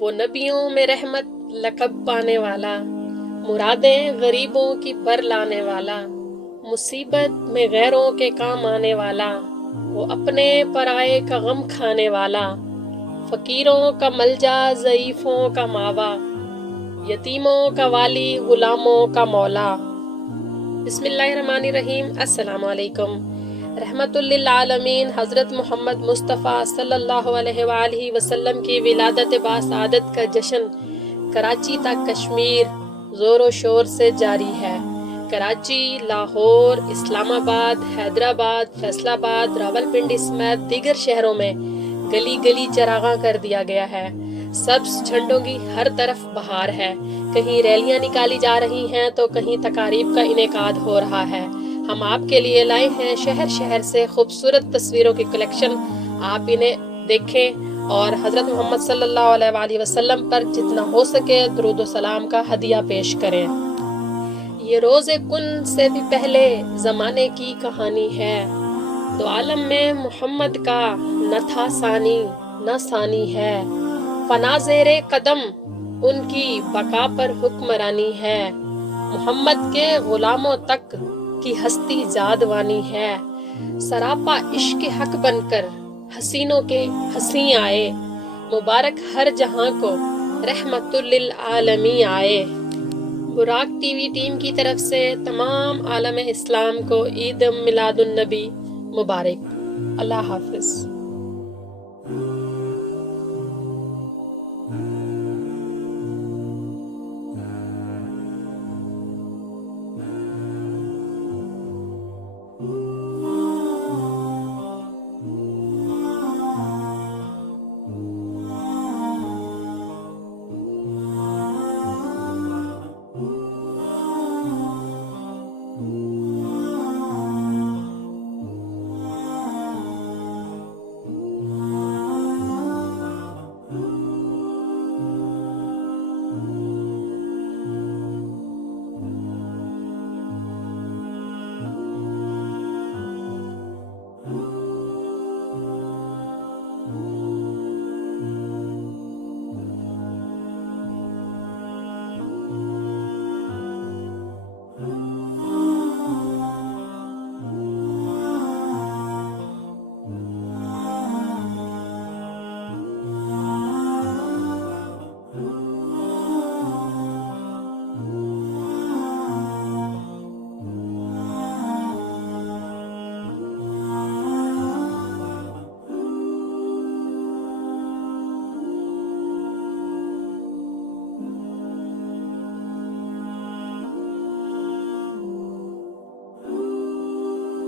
وہ نبیوں میں رحمت لقب پانے والا، مرادیں غریبوں کی پر لانے والا، مصیبت میں غیروں کے کام آنے والا، وہ اپنے پرائے کا غم کھانے والا، فقیروں کا ملجا، ضعیفوں کا ماوا، یتیموں کا والی، غلاموں کا مولا۔ بسم اللہ الرحمن الرحیم۔ السلام علیکم۔ رحمت للعالمین حضرت محمد مصطفیٰ صلی اللہ علیہ وآلہ وسلم کی ولادت باسعادت کا جشن کراچی تا کشمیر زور و شور سے جاری ہے۔ کراچی، لاہور، اسلام آباد، حیدرآباد، فیصل آباد، راولپنڈی سمیت دیگر شہروں میں گلی گلی چراغاں کر دیا گیا ہے۔ سبز جھنڈوں کی ہر طرف بہار ہے۔ کہیں ریلیاں نکالی جا رہی ہیں تو کہیں تقاریب کا انعقاد ہو رہا ہے۔ ہم آپ کے لیے لائے ہیں شہر شہر سے خوبصورت تصویروں کی کلیکشن۔ آپ انہیں دیکھیں اور حضرت محمد صلی اللہ علیہ وآلہ وسلم پر جتنا ہو سکے درود و سلام کا ہدیہ پیش کریں۔ یہ روز کن سے بھی پہلے زمانے کی کہانی ہے۔ دو عالم میں محمد کا نہ تھا ثانی نہ ثانی ہے، فنا زیر قدم ان کی بقا پر حکمرانی ہے، محمد کے غلاموں تک کی ہستی زادوانی ہے، سراپا عشق حق بن کر حسینوں کے حسین آئے، مبارک ہر جہاں کو رحمت للعالمین آئے۔ براق ٹی وی ٹیم کی طرف سے تمام عالم اسلام کو عید میلاد النبی مبارک۔ اللہ حافظ۔